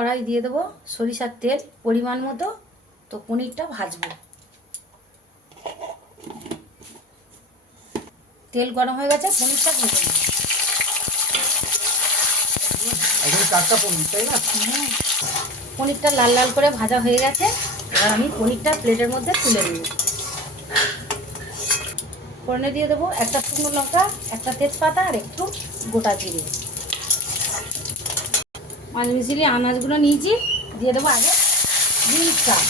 কড়াই দিয়ে দেবো সরিষার তেল পরিমাণ মতো। তো পনিরটা ভাজবো। তেল গরম হয়ে গেছে, পনিরটা ভেজে নেব। এখন 4টা পনির, তাই না? পনিরটা লাল লাল করে ভাজা হয়ে গেছে। এবার আমি পনিরটা প্লেটের মধ্যে তুলে নেব। ফোড়নে দিয়ে দেবো একটা শুকনো লঙ্কা, একটা তেজপাতা আর একটু গোটা জিরে। মাছ মিশিয়ে আনাজগুলো নিয়েছি, দিয়ে দেবো আগে বিনস শাক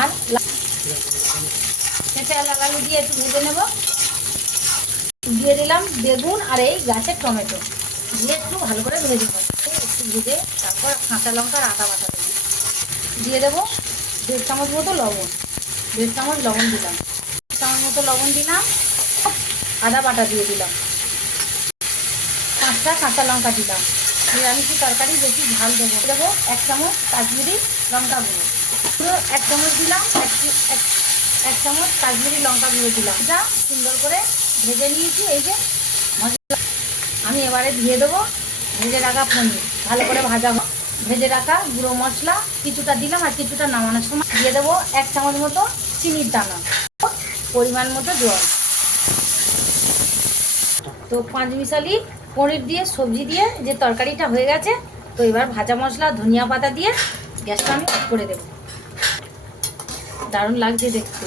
আর সেটা লাগালু দিয়ে একটু ভেজে নেব। দিয়ে দিলাম বেগুন আর এই গাছের টমেটো দিয়ে একটু ভালো করে ভেজে নেব। একটু ভেজে তারপর কাঁচা লঙ্কা আর আদা বাটা দেবো। দিয়ে দেবো 1.5 চামচ মতো লবণ। 1.5 চামচ লবণ দিলাম। 1 চামচ মতো লবণ দিলাম। আদা বাটা দিয়ে দিলাম। 5টা কাঁচা লঙ্কা দিলাম। নিরামিষি তরকারি বেশি ঝাল দেবো। দেবো 1 চামচ কাশ্মীরি লঙ্কা গুঁড়ো। পুরো 1 চামচ দিলাম। 1 চামচ কাশ্মীরি লঙ্কা গুঁড়ো দিলাম। যা সুন্দর করে ভেজে নিয়েছি। এই যে মশলা আমি এবারে দিয়ে দেবো ভেজে রাখা পনির। ভালো করে ভাজা ভেজে রাখা গুঁড়ো মশলা কিছুটা দিলাম আর কিছুটা নামানোর সময় দিয়ে দেবো 1 চামচ মতো চিনির দানা, পরিমাণ মতো জল। তো 5 মিশালি পনির দিয়ে সবজি দিয়ে যে তরকারিটা হয়ে গেছে। তো এবার ভাজা মশলা ধনিয়া পাতা দিয়ে গ্যাসটা আমি অফ করে দেবো। দারুণ লাগছে দেখতে।